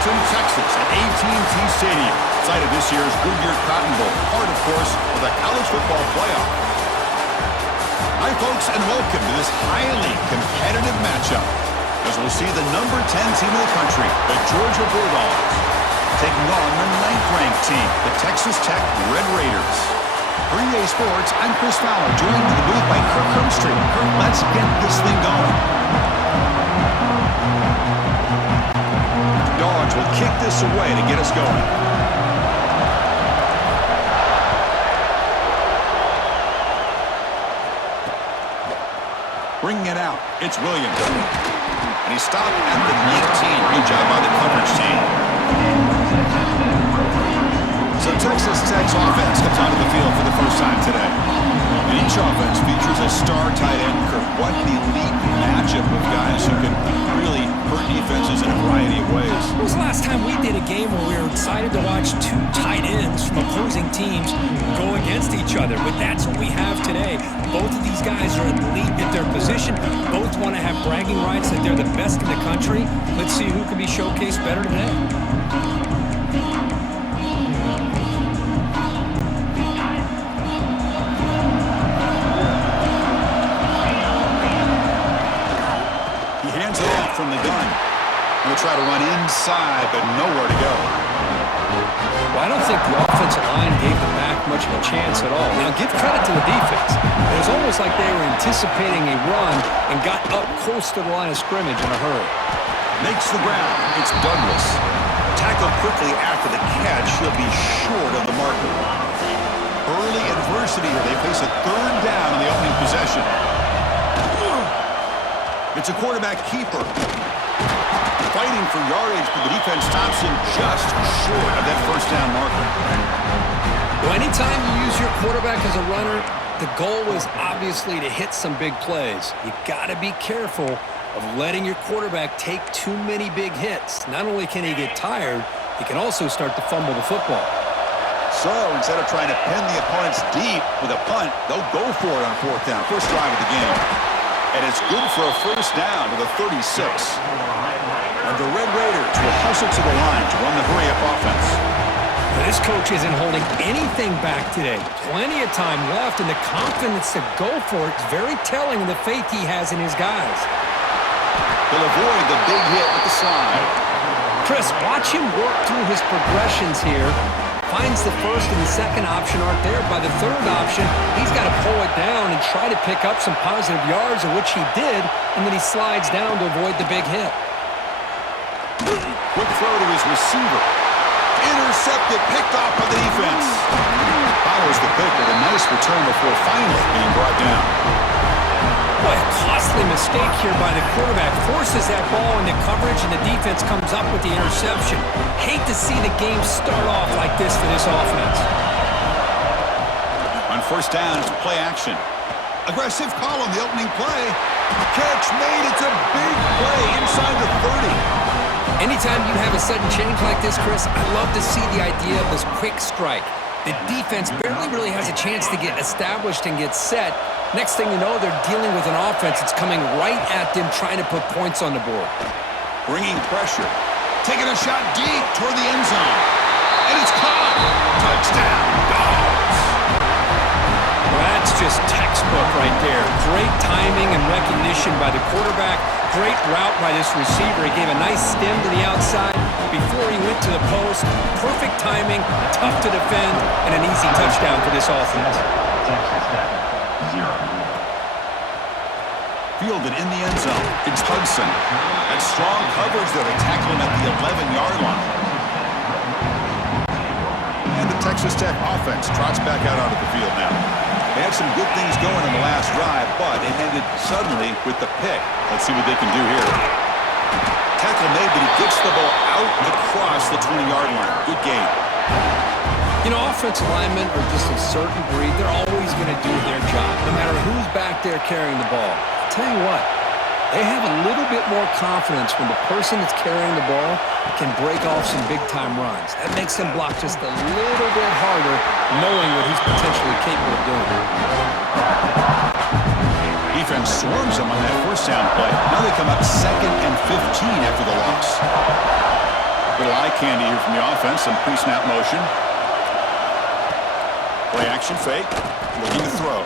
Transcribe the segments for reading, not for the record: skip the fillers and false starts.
Arlington, Texas at AT&T Stadium, site of this year's Goodyear Cotton Bowl, part, of course, of the college football playoff. Hi, folks, and welcome to this highly competitive matchup, as we'll see the number 10 team in the country, the Georgia Bulldogs, taking on the 9th-ranked team, the Texas Tech Red Raiders. For EA Sports, I'm Chris Fowler, joined in the booth by Kirk Herbstreit. Kirk, let's get this thing going. Dogs will kick this away to get us going. Bringing it out, it's Williams. And he stopped at the 19. Good job by the coverage team. So Texas Tech's offense comes onto the field for the first time today. And each offense features a star tight end. Kirk, what an elite matchup of guys who can really hurt defenses in a variety of ways. When was the last time we did a game where we were excited to watch two tight ends from opposing teams go against each other? But that's what we have today. Both of these guys are elite at their position. Both want to have bragging rights that they're the best in the country. Let's see who can be showcased better today. From the gun. He'll try to run inside, but nowhere to go. Well, I don't think the offensive line gave the back much of a chance at all. Now, give credit to the defense. It was almost like they were anticipating a run and got up close to the line of scrimmage in a hurry. Makes the ground. It's Douglas. Tackled quickly after the catch. He'll be short of the marker. Early adversity here. They face a third down on the opening possession. It's a quarterback keeper. Fighting for yardage, but the defense stops him just short of that first down marker. Well, anytime you use your quarterback as a runner, the goal is obviously to hit some big plays. You got to be careful of letting your quarterback take too many big hits. Not only can he get tired, he can also start to fumble the football. So instead of trying to pin the opponents deep with a punt, they'll go for it on fourth down. First drive of the game. And it's good for a first down to the 36. And the Red Raiders will hustle to the line to run the hurry-up offense. But this coach isn't holding anything back today. Plenty of time left, and the confidence to go for it is very telling of the faith he has in his guys. He'll avoid the big hit with the slide. Chris, watch him work through his progressions here. Finds the first and the second option aren't there. By the third option, he's got to pull it down and try to pick up some positive yards, of which he did, and then he slides down to avoid the big hit. Quick throw to his receiver. Intercepted, picked off by the defense. Follows the pick with a nice return before finally being brought down. Boy, a costly mistake here by the quarterback. Forces that ball into coverage, and the defense comes up with the interception. Hate to see the game start off like this for this offense. On first down, it's play action. Aggressive call on the opening play. Catch made. It's a big play inside the 30. Anytime you have a sudden change like this, Chris, I love to see the idea of this quick strike. The defense barely really has a chance to get established and get set. Next thing you know, they're dealing with an offense that's coming right at them, trying to put points on the board. Bringing pressure. Taking a shot deep toward the end zone. And it's caught. Touchdown, Dogs. Well, that's just textbook right there. Great timing and recognition by the quarterback. Great route by this receiver. He gave a nice stem to the outside before he went to the post. Perfect timing, tough to defend, and an easy touchdown for this offense. Fielded in the end zone. It's Hudson. That strong coverage there to tackle him at the 11-yard line. And the Texas Tech offense trots back out onto the field now. They had some good things going in the last drive, but it ended suddenly with the pick. Let's see what they can do here. Tackle made, but he gets the ball out across the 20-yard line. Good game. You know, offensive linemen are just a certain breed. They're always going to do their job, no matter who's back there carrying the ball. I'll tell you what, they have a little bit more confidence when the person that's carrying the ball can break off some big-time runs. That makes them block just a little bit harder, knowing what he's potentially capable of doing. Defense swarms them on that first down play. Now they come up 2nd and 15 after the loss. Little eye candy here from the offense. Some pre-snap motion. Play action fake. Looking to throw.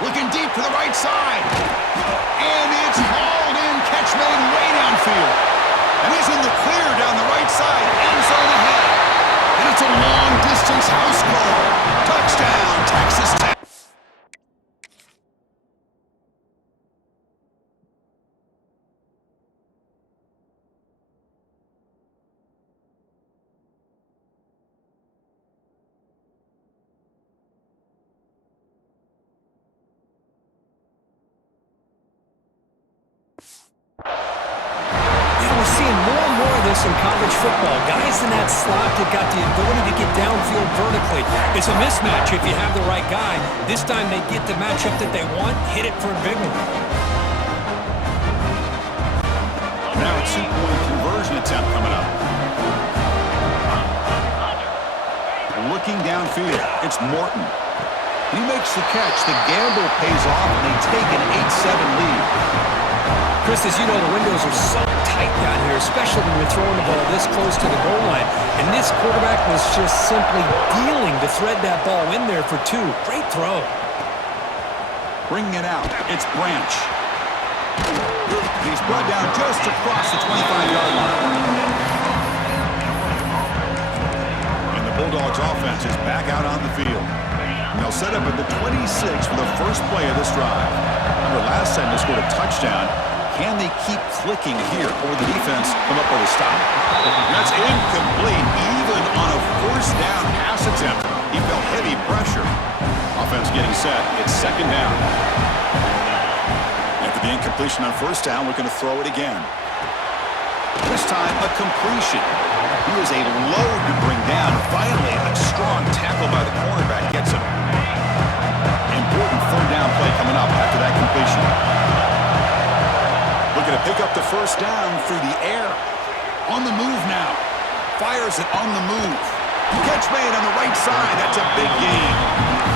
Looking deep to the right side. And it's hauled in. Catch made way downfield. And he's in the clear down the right side. End zone ahead. And it's a long-distance house call. Touchdown, Texas Tech. We're seeing more and more of this in college football. Guys in that slot that got the ability to get downfield vertically. It's a mismatch if you have the right guy. This time they get the matchup that they want, hit it for a big one. Now a two-point conversion attempt coming up. Looking downfield, it's Morton. He makes the catch. The gamble pays off, and they take an 8-7 lead. Chris, as you know, the windows are so tight down here, especially when you're throwing the ball this close to the goal line. And this quarterback was just simply dealing to thread that ball in there for two. Great throw. Bringing it out, it's Branch. He's brought down just across the 25-yard line. And the Bulldogs offense is back out on the field. And they'll set up at the 26 for the first play of this drive. Remember, last time they scored a touchdown. Can they keep clicking here, or the defense come up with a stop? That's incomplete, even on a first down pass attempt. He felt heavy pressure. Offense getting set. It's second down. After the incompletion on first down, looking to throw it again. This time, a completion. He was a load to bring down. Finally, a strong tackle by the cornerback gets him. Important third down play coming up after that completion. Looking to pick up the first down through the air. On the move now. Fires it on the move. Catch made on the right side. That's a big gain.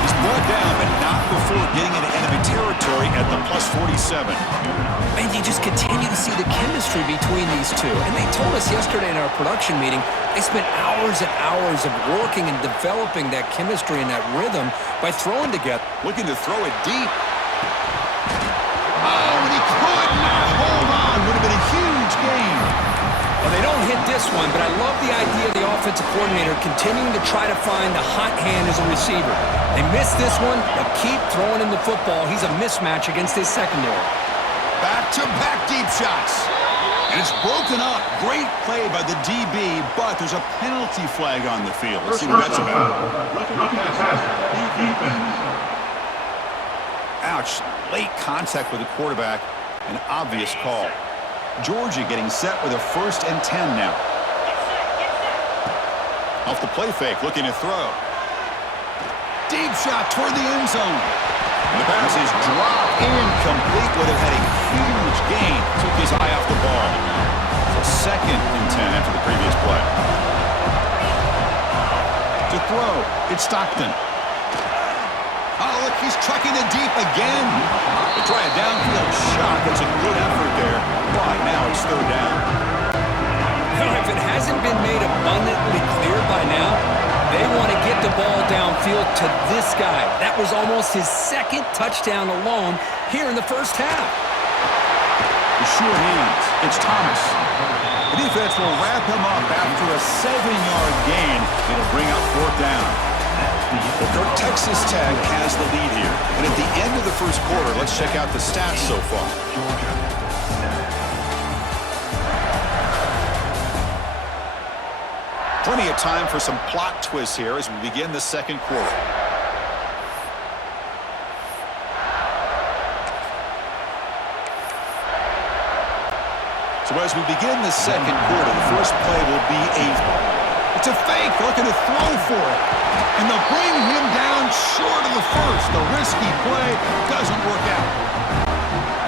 He's brought down, but not before getting into enemy territory at the plus 47. And you just continue to see the chemistry between these two. And they told us yesterday in our production meeting, they spent hours and hours of working and developing that chemistry and that rhythm by throwing together. Looking to throw it deep. Oh, and he could not hold on. Would have been a huge gain. Well, they don't hit this one, but I love the idea of the offensive coordinator continuing to try to find the hot hand as a receiver. They missed this one, but keep throwing him the football. He's a mismatch against his secondary. Back-to-back deep shots. And it's broken up. Great play by the DB, but there's a penalty flag on the field. Let's see what that's about. Ouch. Late contact with the quarterback. An obvious call. Georgia getting set with a 1st and 10 now. Off the play fake, looking to throw. Deep shot toward the end zone. And the pass is dropped incomplete. Would have had a huge gain. Took his eye off the ball. So 2nd and 10 after the previous play. To throw, it's Stockton. Oh, look, he's trucking it deep again. They try a downfield shot. That's a good effort there. But now it's 3rd down. If it hasn't been made abundantly clear by now, they want to get the ball downfield to this guy. That was almost his 2nd touchdown alone here in the first half. The sure hands. It's Thomas. The defense will wrap him up after a 7-yard gain. It'll bring up 4th down. Well, Texas Tech has the lead here. And at the end of the first quarter, let's check out the stats so far. Plenty of time for some plot twists here as we begin the second quarter. So as we begin the second quarter, the first play will be it's a fake, looking to throw for it. And they'll bring him down short of the first. The risky play doesn't work out.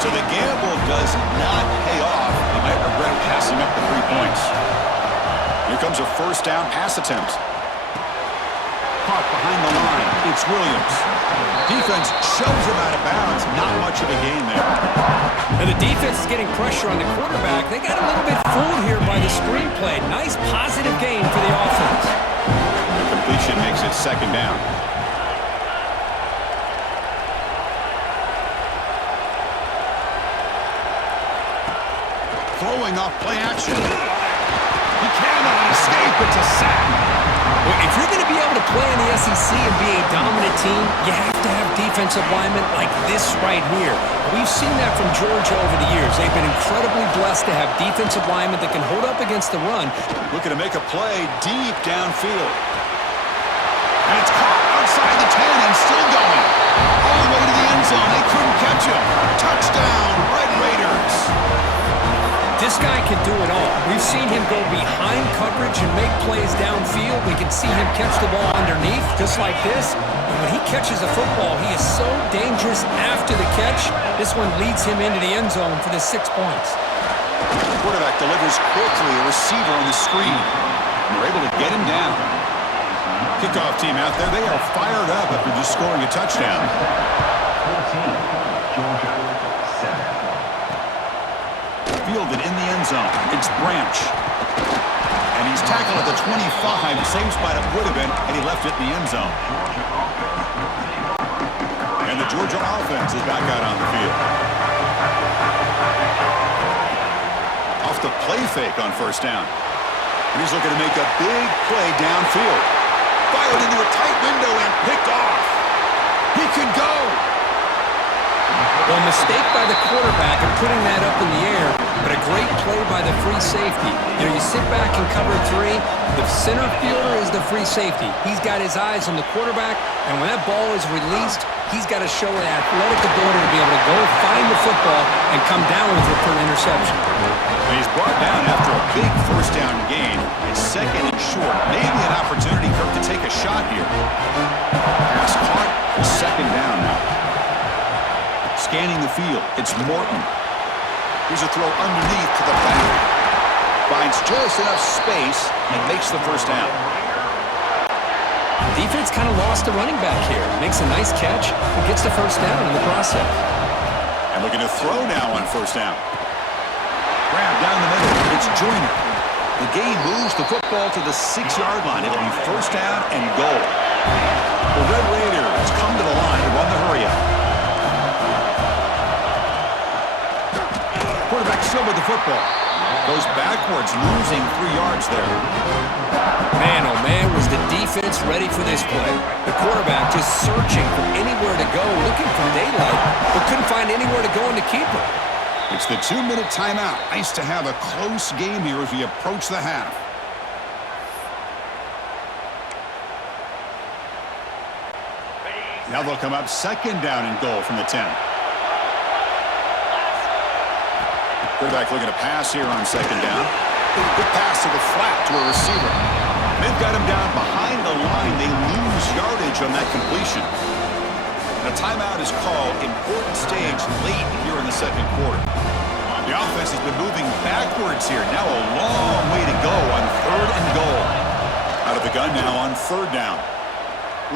So the gamble does not pay off. He might regret passing up the 3 points. Here comes a 1st down pass attempt. Caught behind the line. It's Williams. Defense shoves him out of bounds. Not much of a gain there. And the defense is getting pressure on the quarterback. They got a little bit fooled here by the screenplay. Nice positive gain for the offense. The completion makes it second down. Throwing off play action. He cannot escape. It's a sack. Well, if you're going to be able to play in the SEC and be a dominant team, you have to have defensive linemen like this right here. We've seen that from Georgia over the years. They've been incredibly blessed to have defensive linemen that can hold up against the run. Looking to make a play deep downfield. And it's caught outside the 10 and still going. All the way to the end zone. They couldn't catch him. Touchdown, Red Raiders. This guy can do it all. We've seen him go behind coverage and make plays downfield. We can see him catch the ball underneath, just like this. And when he catches a football, he is so dangerous after the catch. This one leads him into the end zone for the 6 points. The quarterback delivers quickly, a receiver on the screen. And they're able to get him down. Kickoff team out there, they are fired up after just scoring a touchdown. Fielded in the end zone. It's Branch. And he's tackled at the 25. Same spot it would have been, and he left it in the end zone. And the Georgia offense is back out on the field. Off the play fake on first down. And he's looking to make a big play downfield. Fired into a tight window and picked off. He could go. Well, mistake by the quarterback and putting that up in the air, but a great play by the free safety. You know, you sit back and cover three. The center fielder is the free safety. He's got his eyes on the quarterback, and when that ball is released, he's got to show an athletic ability to be able to go find the football and come down with it for an interception. And he's brought down after a big first down gain. It's second and short. Maybe an opportunity, Kirk, to take a shot here. Pass caught. Second down now. Scanning the field, it's Morton. Here's a throw underneath to the back. Finds just enough space and makes the first down. Defense kind of lost the running back here. Makes a nice catch and gets the first down in the process. And looking to throw now on first down. Grab down the middle, it's Joyner. The gain moves the football to the 6-yard line. It'll be first down and goal. The Red Raiders come to the line to run the hurry-up. Quarterback still with the football. Goes backwards, losing 3 yards there. Man, oh man, was the defense ready for this play. The quarterback just searching for anywhere to go, looking for daylight, but couldn't find anywhere to go in the keeper. It's the 2-minute timeout. Nice to have a close game here as we approach the half. Now they'll come up second down and goal from the 10. Quarterback looking to pass here on second down. Good pass to the flat to a receiver. They've got him down behind the line. They lose yardage on that completion. And a timeout is called. Important stage late here in the second quarter. The offense has been moving backwards here. Now a long way to go on third and goal. Out of the gun now on third down.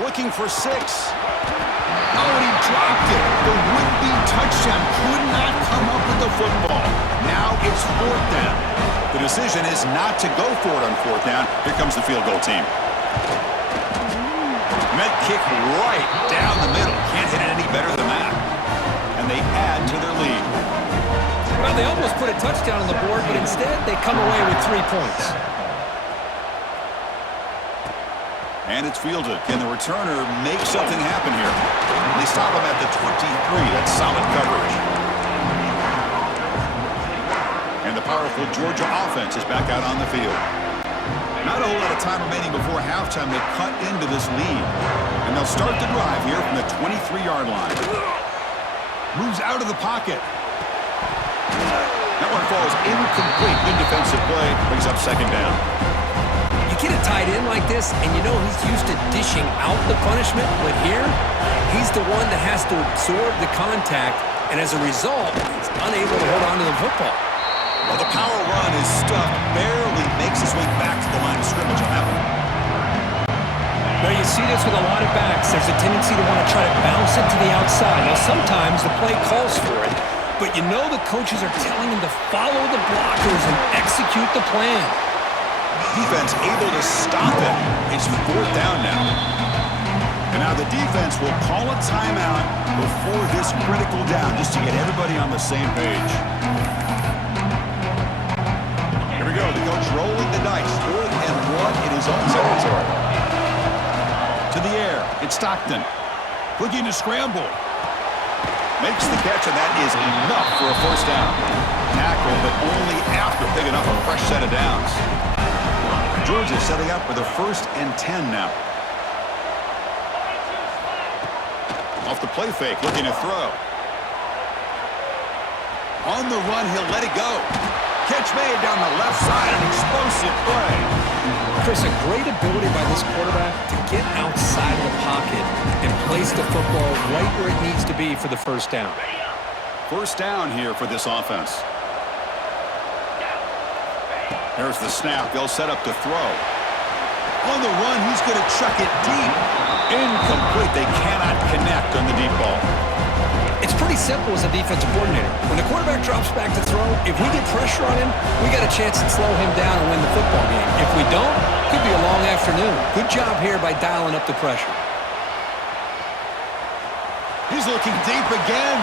Looking for 6. Oh, and he dropped it. The would-be touchdown could not come up with the football. Now it's fourth down. The decision is not to go for it on fourth down. Here comes the field goal team. Met kick right down the middle. Can't hit it any better than that. And they add to their lead. Well, they almost put a touchdown on the board, but instead they come away with 3 points. And it's fielded. Can the returner make something happen here? They stop him at the 23. That's solid coverage. And the powerful Georgia offense is back out on the field. Not a whole lot of time remaining before halftime to cut into this lead. And they'll start the drive here from the 23-yard line. Moves out of the pocket. That one falls incomplete. Good defensive play. Brings up second down. You get a tight end like this, and you know he's used to dishing out the punishment, but here, he's the one that has to absorb the contact, and as a result, he's unable to hold on to the football. Well, the power run is stuffed, barely makes his way back to the line of scrimmage on that one. Now, you see this with a lot of backs. There's a tendency to want to try to bounce it to the outside. Now, sometimes the play calls for it, but you know the coaches are telling them to follow the blockers and execute the plan. Defense able to stop it. It's 4th down now. And now the defense will call a timeout before this critical down, just to get everybody on the same page. Here we go. The coach rolling the dice. 4th and 1 in his own territory. To the air. It's Stockton. Looking to scramble. Makes the catch, and that is enough for a 1st down. Tackle, but only after picking up a fresh set of downs. Georgia setting up for the 1st and 10 now. Off the play fake, looking to throw. On the run, he'll let it go. Catch made down the left side, an explosive play. Chris, a great ability by this quarterback to get outside of the pocket and place the football right where it needs to be for the 1st down. 1st down here for this offense. There's the snap. They'll set up to throw. On the run, he's going to chuck it deep. Incomplete. They cannot connect on the deep ball. It's pretty simple as a defensive coordinator. When the quarterback drops back to throw, if we get pressure on him, we got a chance to slow him down and win the football game. If we don't, it could be a long afternoon. Good job here by dialing up the pressure. He's looking deep again.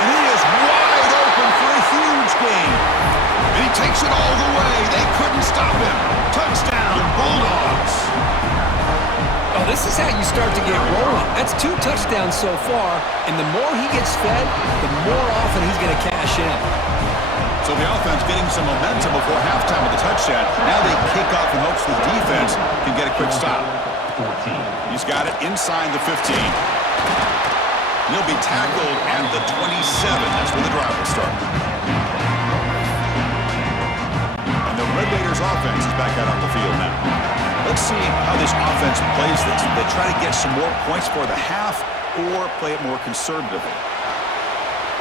And he is wide open for a huge gain. And he takes it all the way. They couldn't stop him. Touchdown, Bulldogs. Oh, this is how you start to get rolling. That's 2 touchdowns so far, and the more he gets fed, the more often he's going to cash in. So the offense getting some momentum before halftime with the touchdown. Now they kick off in hopes the defense can get a quick stop. He's got it inside the 15. He'll be tackled at the 27. That's where the drive will start. And the Red Raiders offense is back out on the field now. Let's see how this offense plays this. They try to get some more points for the half or play it more conservatively.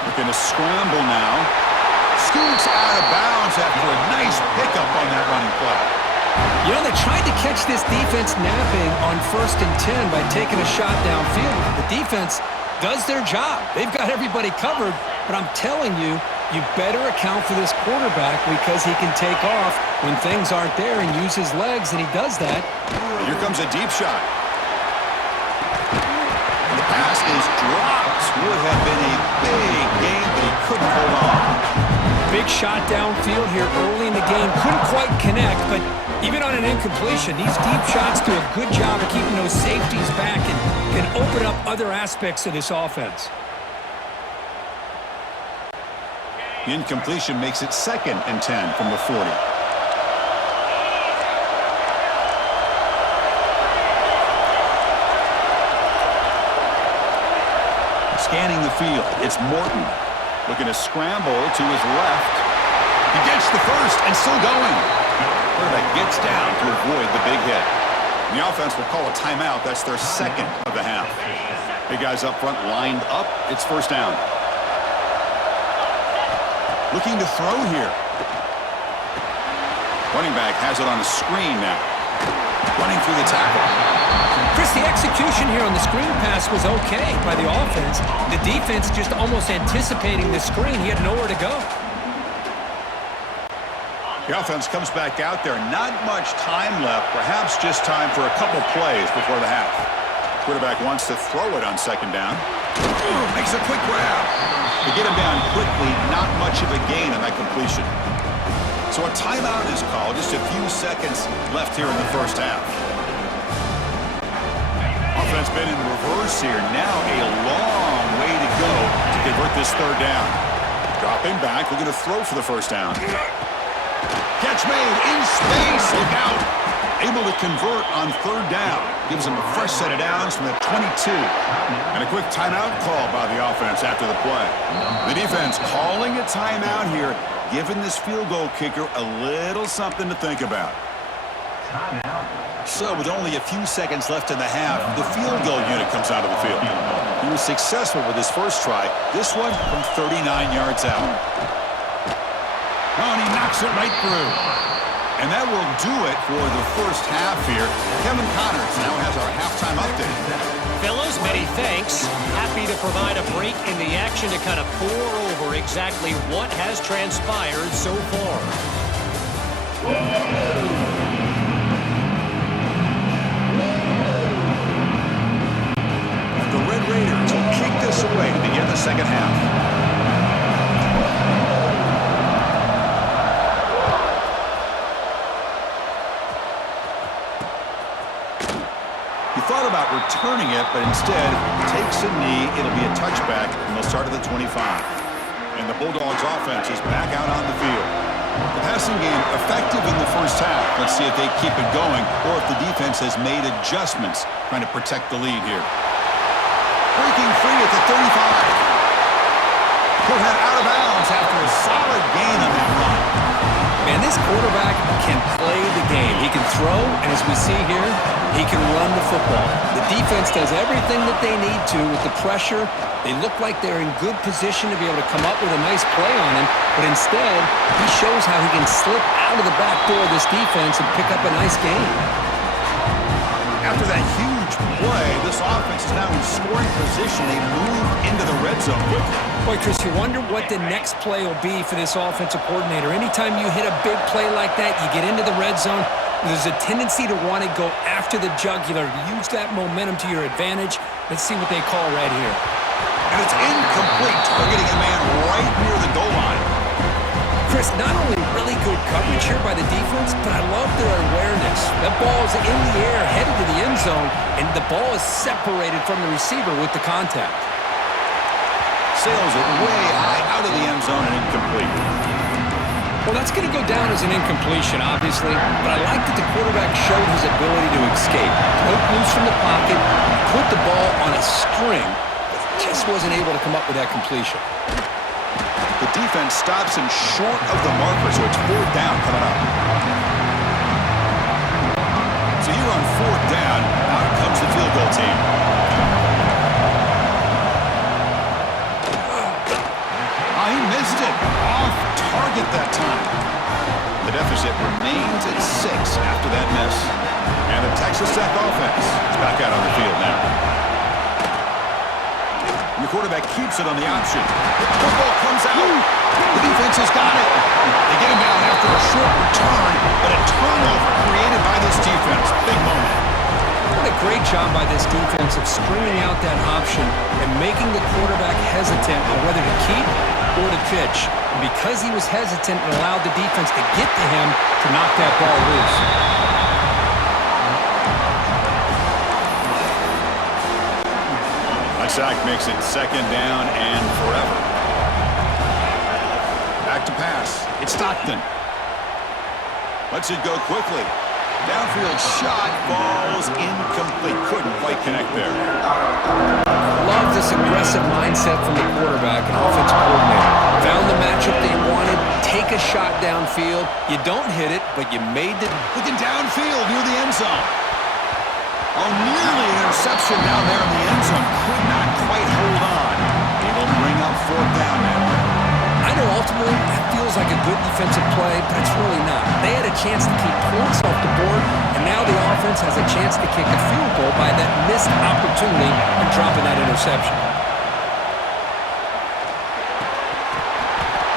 They're going to scramble now. Scoots out of bounds after a nice pickup on that running play. You know, they tried to catch this defense napping on 1st and 10 by taking a shot downfield. The defense does their job. They've got everybody covered, but I'm telling you, you better account for this quarterback because he can take off when things aren't there and use his legs, and he does that. Here comes a deep shot. And the pass is dropped. Would have been a big game, but he couldn't hold on. Big shot downfield here early in the game. Couldn't quite connect, but even on an incompletion, these deep shots do a good job of keeping those safeties back and can open up other aspects of this offense. The incompletion makes it 2nd and 10 from the 40. Scanning the field, it's Morton. Looking to scramble to his left. He gets the first and still going. Quarterback gets down to avoid the big hit. And the offense will call a timeout. That's their 2nd of the half. Big guys up front lined up. It's 1st down. Looking to throw here. Running back has it on the screen now. Running through the tackle. Chris, the execution here on the screen pass was okay by the offense. The defense just almost anticipating the screen. He had nowhere to go. The offense comes back out there. Not much time left. Perhaps just time for a couple plays before the half. Quarterback wants to throw it on 2nd down. Makes a quick grab. To get him down quickly, not much of a gain on that completion. So a timeout is called. Just a few seconds left here in the 1st half. Offense been in reverse here. Now a long way to go to convert this 3rd down. Dropping back, looking to throw for the 1st down. Catch made in space. Look out. Able to convert on 3rd down. Gives him a fresh set of downs from the 22. And a quick timeout call by the offense after the play. The defense calling a timeout here, giving this field goal kicker a little something to think about. So with only a few seconds left in the half, the field goal unit comes out of the field. He was successful with his first try. This one from 39 yards out. Oh, and he knocks it right through. And that will do it for the first half here. Kevin Connors now has our halftime update. Fellas, many thanks. Happy to provide a break in the action to kind of pour over exactly what has transpired so far. And the Red Raiders will kick this away to begin the second half. Thought about returning it, but instead takes a knee. It'll be a touchback, and they'll start at the 25. And the Bulldogs offense is back out on the field. The passing game effective in the first half. Let's see if they keep it going or if the defense has made adjustments trying to protect the lead here. Breaking free at the 35. Put that out of bounds after a solid gain on that run. Man, this quarterback can play the game. He can throw, and as we see here, he can run the football. The defense does everything that they need to with the pressure. They look like they're in good position to be able to come up with a nice play on him, but instead, he shows how he can slip out of the back door of this defense and pick up a nice gain. After that huge play, this offense is now in scoring position. They move into the red zone quickly. Boy, Chris, you wonder what the next play will be for this offensive coordinator. Anytime you hit a big play like that, you get into the red zone, there's a tendency to want to go after the jugular, use that momentum to your advantage. Let's see what they call right here. And it's incomplete, targeting a man right near the goal line. Chris, not only really good coverage here by the defense, but I love their awareness. That ball is in the air, headed to the end zone, and the ball is separated from the receiver with the contact. Sails it way high out of the end zone and incomplete. Well, that's going to go down as an incompletion, obviously, but I like that the quarterback showed his ability to escape. Broke loose from the pocket, put the ball on a string, but just wasn't able to come up with that completion. The defense stops him short of the marker, so it's fourth down coming up. So here on fourth down, out comes the field goal team. Oh, he missed it. Off target that time. The deficit remains at 6 after that miss. And the Texas Tech offense is back out on the field now. And the quarterback keeps it on the option. The football comes out. The defense has got it. They get him down after a short return, but a turnover created by this defense. Big moment. What a great job by this defense of stringing out that option and making the quarterback hesitant on whether to keep or to pitch. And because he was hesitant, it allowed the defense to get to him to knock that ball loose. Sack makes it second down and forever. Back to pass. It's Stockton. Lets it go quickly. Downfield shot falls incomplete. Couldn't quite connect there. Love this aggressive mindset from the quarterback and offensive coordinator. Found the matchup they wanted. Take a shot downfield. You don't hit it, but you made it. Looking downfield near the end zone. Oh, nearly an interception down there in the end zone. Could not quite hold on. He will bring up fourth down now. I know ultimately that feels like a good defensive play, but it's really not. They had a chance to keep points off the board, and now the offense has a chance to kick a field goal by that missed opportunity and dropping that interception.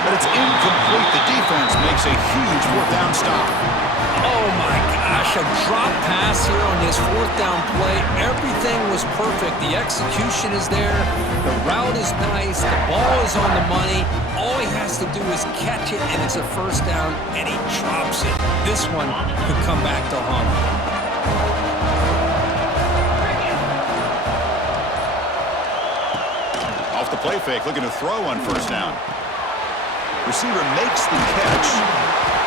But it's incomplete. The defense makes a huge fourth down stop. Oh my gosh, a drop pass here on this fourth down play. Everything was perfect. The execution is there. The route is nice. The ball is on the money. All he has to do is catch it, and it's a first down, and he drops it. This one could come back to haunt him. Off the play fake, looking to throw on first down. Receiver makes the catch.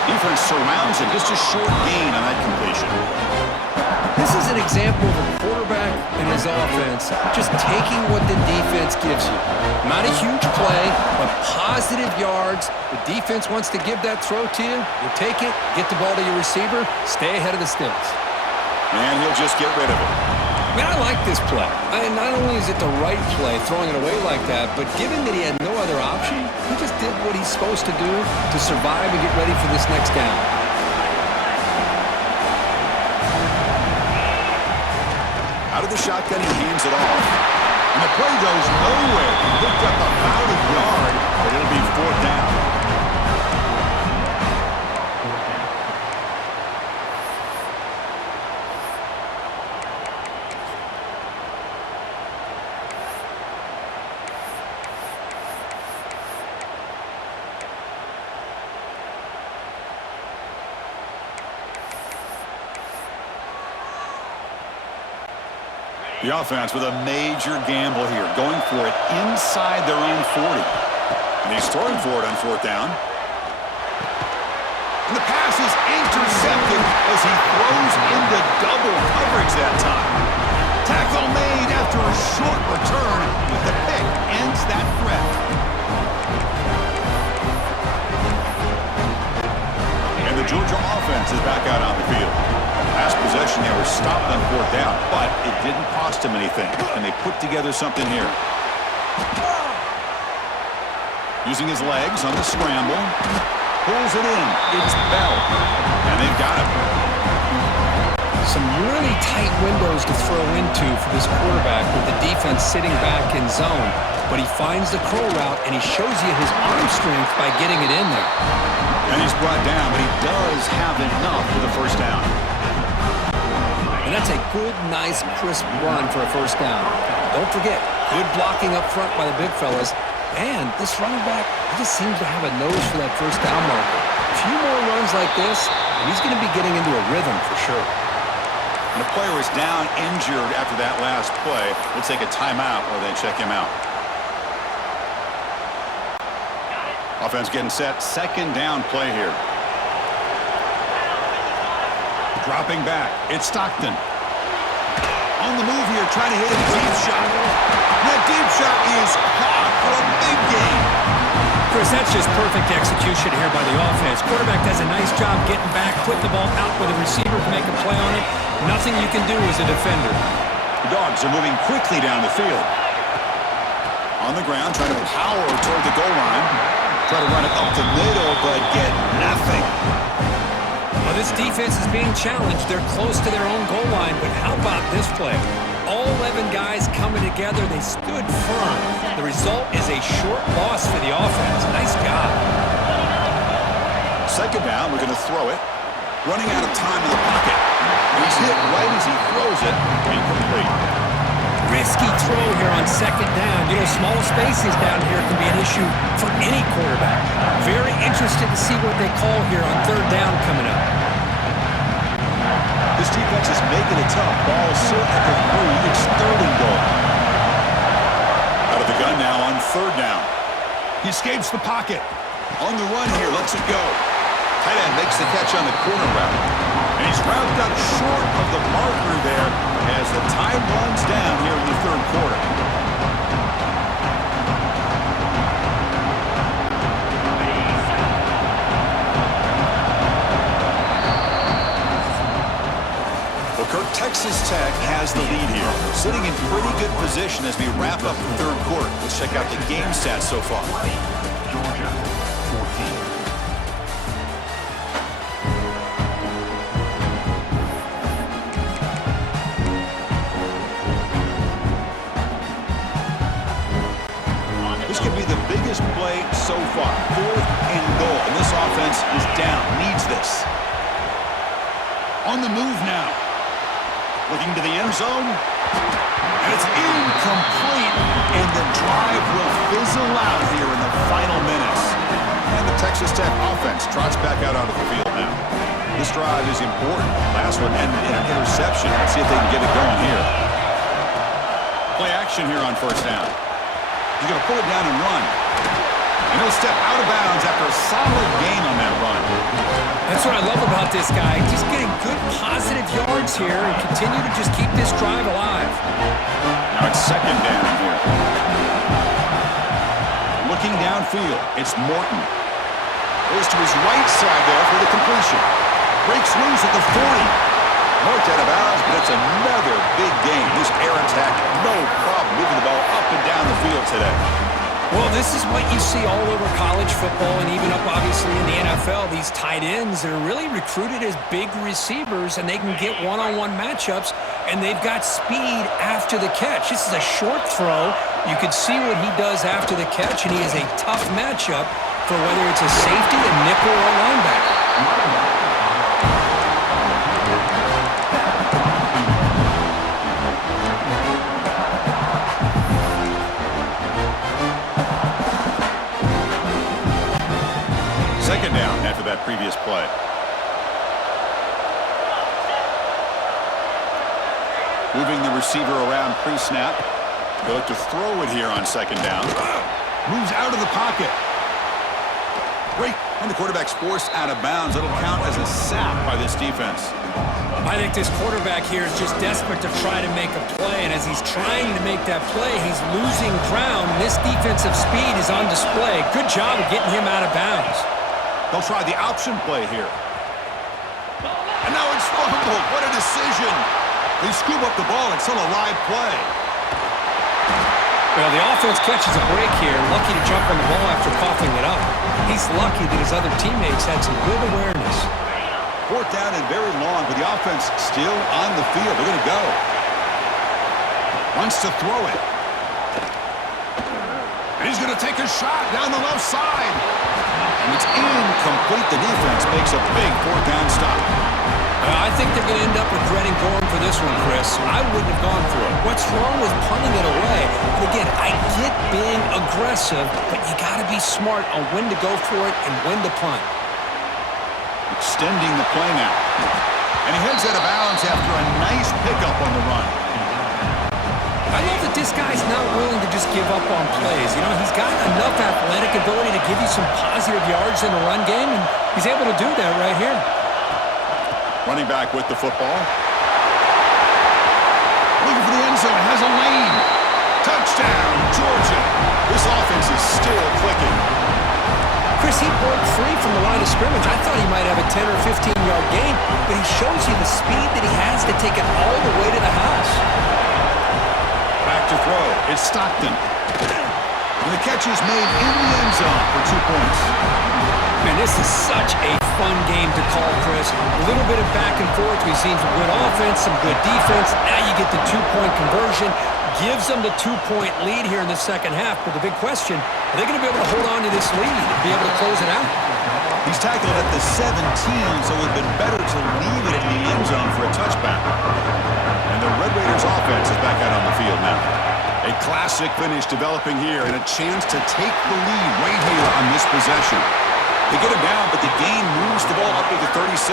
Defense surrounds it. Just a short gain on that completion. This is an example of a quarterback and his offense just taking what the defense gives you. Not a huge play, but positive yards. The defense wants to give that throw to you. You take it, get the ball to your receiver, stay ahead of the sticks. And he'll just get rid of it. Man, I like this play. Not only is it the right play, throwing it away like that, but given that he had no other option, he just did what he's supposed to do to survive and get ready for this next down. the shotgun, he hands it off. And the play goes nowhere. Picked up about a yard, but it'll be 4th down. The offense with a major gamble here, going for it inside their own 40. And he's throwing for it on 4th down. And the pass is intercepted as he throws into double coverage that time. Tackle made after a short return, but the pick ends that threat. And the Georgia offense is back out on the field. Last possession, they were stopped on 4th down, but it didn't cost them anything. And they put together something here. Using his legs on the scramble. Pulls it in. It's Bell. And they've got him. Some really tight windows to throw into for this quarterback with the defense sitting back in zone. But he finds the curl route, and he shows you his arm strength by getting it in there. And he's brought down, but he does have enough for the 1st down. And that's a good, nice, crisp run for a 1st down. Don't forget, good blocking up front by the big fellas. And this running back, he just seems to have a nose for that 1st down marker. A few more runs like this, and he's going to be getting into a rhythm for sure. And the player is down injured after that last play. We'll take a timeout while they check him out. Offense getting set. 2nd down play here. Dropping back. It's Stockton. On the move here, trying to hit a deep shot. That deep shot is caught for a big gain. Chris, that's just perfect execution here by the offense. Quarterback does a nice job getting back, putting the ball out where the receiver can make a play on it. Nothing you can do as a defender. The Dogs are moving quickly down the field. On the ground, trying to power toward the goal line. Try to run it up the middle, but get nothing. Well, this defense is being challenged. They're close to their own goal line, but how about this play? All 11 guys coming together. They stood firm. The result is a short loss for the offense. Nice job. 2nd down, we're going to throw it. Running out of time in the pocket. He's hit right as he throws it. Incomplete. Risky throw here on 2nd down. You know, small spaces down here can be an issue for any quarterback. Very interested to see what they call here on 3rd down coming up. This defense is making it tough. Ball set at the 3. It's 3rd and goal. Out of the gun now on 3rd down. He escapes the pocket. On the run here, lets it go. Tight end makes the catch on the corner route. And he's wrapped up short of the marker there as the time runs down here in the 3rd quarter. Well, Kirk, Texas Tech has the lead here. Sitting in pretty good position as we wrap up the 3rd quarter. Let's check out the game stats so far. Georgia, 14. Play so far. 4th and goal. And this offense is down. Needs this. On the move now. Looking to the end zone. And it's incomplete. And the drive will fizzle out here in the final minutes. And the Texas Tech offense trots back out onto the field now. This drive is important. Last one ended in an interception. Let's see if they can get it going here. Play action here on 1st down. He's going to pull it down and run. And he'll step out of bounds after a solid gain on that run. That's what I love about this guy. Just getting good positive yards here and continue to just keep this drive alive. Now it's 2nd down here. Looking downfield, it's Morton. Goes to his right side there for the completion. Breaks loose at the 40. Marked out of bounds, but it's another big game. This air attack, no problem moving the ball up and down the field today. Well, this is what you see all over college football and even up, obviously, in the NFL. These tight ends are really recruited as big receivers, and they can get one-on-one matchups, and they've got speed after the catch. This is a short throw. You can see what he does after the catch, and he is a tough matchup for whether it's a safety, a nickel, or a linebacker. Second down after that previous play. Moving the receiver around pre-snap. They look to throw it here on second down. Moves out of the pocket. Great. And the quarterback's forced out of bounds. It'll count as a sack by this defense. I think this quarterback here is just desperate to try to make a play, and as he's trying to make that play, he's losing ground. This defensive speed is on display. Good job of getting him out of bounds. They'll try the option play here. And now it's fumbled. What a decision. They scoop up the ball. It's still a live play. Well, the offense catches a break here. Lucky to jump on the ball after coughing it up. He's lucky that his other teammates had some good awareness. Fourth down and very long, but the offense still on the field. They're going to go. Wants to throw it. And he's going to take a shot down the left side. And it's incomplete. The defense makes a big fourth down stop. I think they're going to end up regretting going for this one, Chris. I wouldn't have gone for it. What's wrong with punting it away? And again, I get being aggressive, but you got to be smart on when to go for it and when to punt. Extending the play now. And he heads out of bounds after a nice pickup on the run. I love that this guy's not willing to just give up on plays. You know, he's got enough athletic ability to give you some positive yards in the run game, and he's able to do that right here. Running back with the football. Looking for the end zone. Has a lane. Touchdown, Georgia. This offense is still clicking. Chris, he broke free from the line of scrimmage. I thought he might have a 10 or 15-yard gain, but he shows you the speed that he has to take it all the way to the house. Back to throw. It's Stockton. And the catch is made in the end zone for 2 points. Man, this is such a fun game to call, Chris. A little bit of back and forth. We've seen some good offense, some good defense. Now you get the 2-point conversion. Gives them the 2-point lead here in the second half. But the big question, are they going to be able to hold on to this lead and be able to close it out? He's tackled at the 17, so it would have been better to leave it in the end zone for a touchback. And the Red Raiders offense is back out on the field now. A classic finish developing here and a chance to take the lead right here on this possession. They get him down, but the gain moves the ball up to the 36.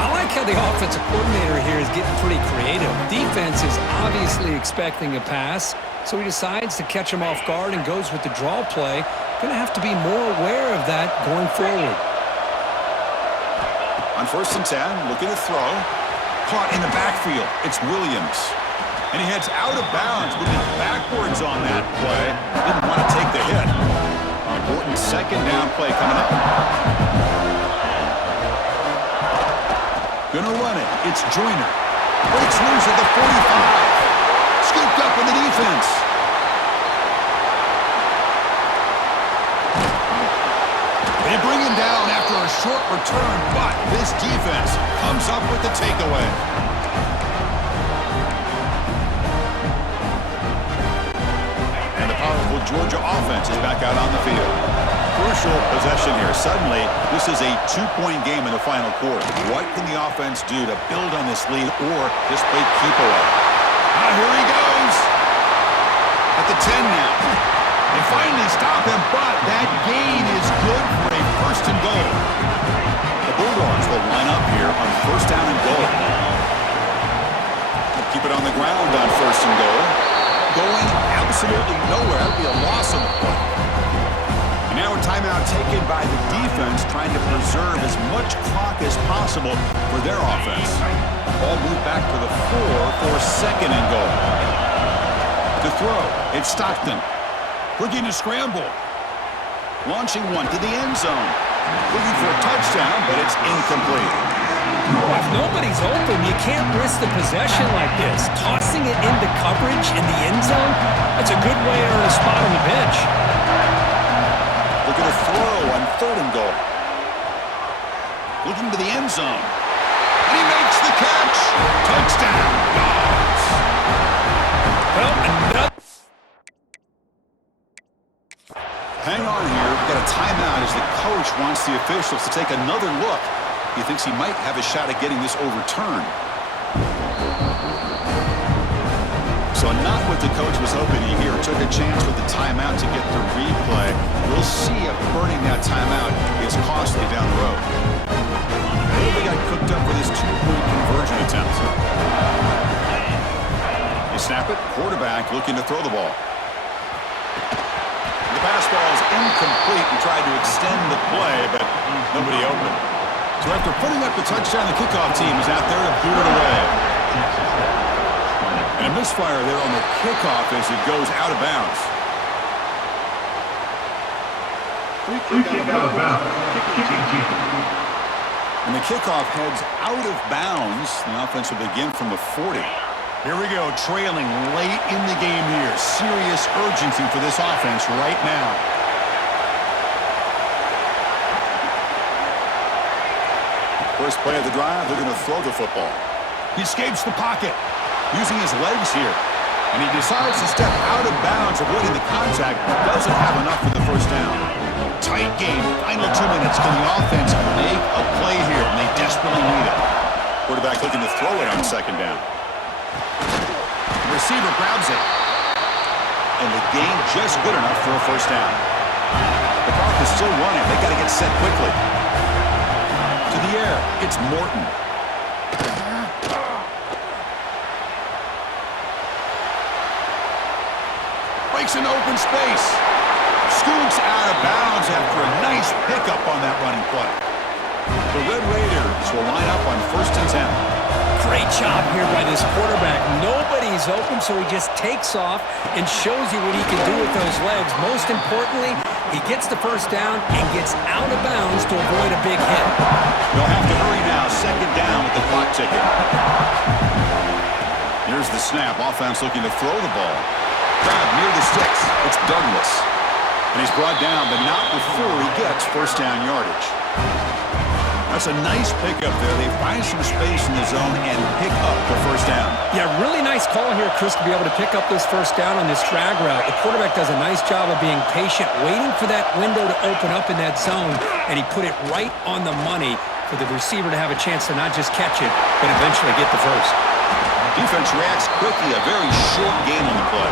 I like how the offensive coordinator here is getting pretty creative. Defense is obviously expecting a pass, so he decides to catch him off guard and goes with the draw play. Going to have to be more aware of that going forward. On 1st and 10, looking to throw. Caught in the backfield. It's Williams. And he heads out of bounds, moving backwards on that play. Didn't want to take the hit. Important second down play coming up. Gonna run it. It's Joyner. Breaks loose at the 45. Scooped up in the defense. They bring him down after a short return, but this defense comes up with the takeaway. And the powerful Georgia offense is back out on the field. Crucial possession here. Suddenly, this is a 2-point game in the final quarter. What can the offense do to build on this lead or just play keep away? Here he goes. At the 10 now. They finally stop him, but that gain is good for a 1st and goal. The Bulldogs will line up here on 1st down and goal. Keep it on the ground on 1st and goal. Going absolutely nowhere. That would be a loss of the play. And now a timeout taken by the defense, trying to preserve as much clock as possible for their offense. Ball moved back to the 4 for 2nd and goal. To throw, it's Stockton. Looking to scramble. Launching one to the end zone. Looking for a touchdown, but it's incomplete. If nobody's open, you can't risk the possession like this. Tossing it into coverage in the end zone, that's a good way to earn a spot on the bench. Looking to throw on 3rd and goal. Looking to the end zone. And he makes the catch. Touchdown, Dogs. Well, another... Hang on here. We've got a timeout as the coach wants the officials to take another look. He thinks he might have a shot at getting this overturned. So not what the coach was hoping to hear. Took a chance with the timeout to get the replay. We'll see if burning that timeout is costly down the road. They got cooked up for this 2-point conversion attempt. They snap it. Quarterback looking to throw the ball. The pass ball is incomplete and tried to extend the play, but nobody open. So after putting up the touchdown, the kickoff team is out there to boot it away. And a misfire there on the kickoff as it goes out of bounds. Free kick out of bounds. And the kickoff heads out of bounds. The offense will begin from the 40. Here we go, trailing late in the game here. Serious urgency for this offense right now. First play of the drive, they're going to throw the football. He escapes the pocket, using his legs here. And he decides to step out of bounds, avoiding the contact. Doesn't have enough for the first down. Tight game, final 2 minutes. Can the offense make a play here? And they desperately need it. Quarterback looking to throw it on 2nd down. The receiver grabs it. And the gain just good enough for a first down. The clock is still running. They got to get set quickly. To the air, it's Morton. Breaks an open space. Scoots out of bounds after a nice pickup on that running play. The Red Raiders will line up on 1st and 10. Great job here by this quarterback. Nobody's open, so he just takes off and shows you what he can do with those legs. Most importantly, he gets the first down and gets out of bounds to avoid a big hit. They'll have to hurry now. 2nd down with the clock ticking. Here's the snap. Offense looking to throw the ball. Grab near the sticks. It's Douglas. And he's brought down, but not before he gets first down yardage. That's a nice pickup there. They find some space in the zone and pick up the first down. Yeah, really nice call here, Chris, to be able to pick up this first down on this drag route. The quarterback does a nice job of being patient, waiting for that window to open up in that zone, and he put it right on the money for the receiver to have a chance to not just catch it, but eventually get the first. Defense reacts quickly. A very short gain on the play.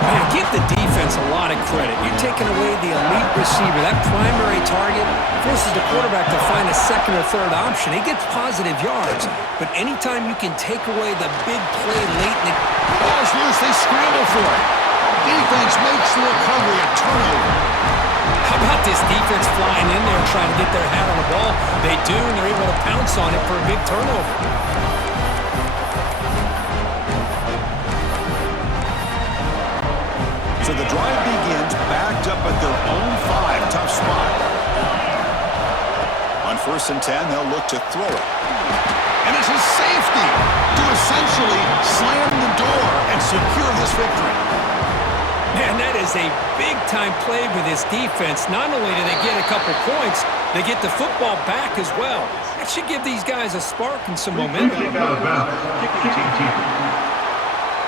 Man, give the defense a lot of credit. You're taking away the elite receiver. That primary target forces the quarterback to find a 2nd or 3rd option. He gets positive yards, but anytime you can take away the big play late in the... Ball's loose. They scramble for it. Defense makes the recovery a turnover. How about this defense flying in there trying to get their hat on the ball? They do, and they're able to pounce on it for a big turnover. So the drive begins backed up at their own 5. Tough spot. On 1st and 10, they'll look to throw it. And it's a safety to essentially slam the door and secure this victory. Man, that is a big-time play for this defense. Not only do they get a couple points, they get the football back as well. That should give these guys a spark and some momentum.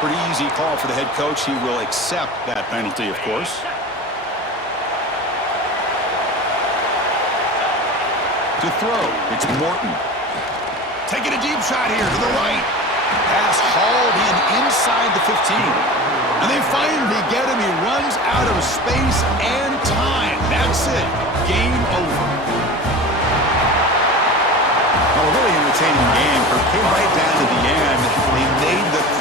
Pretty easy call for the head coach. He will accept that penalty, of course. To throw, it's Morton. Taking a deep shot here to the right. Pass hauled in inside the 15. And they finally get him. He runs out of space and time. That's it. Game over. A really entertaining game. Came right down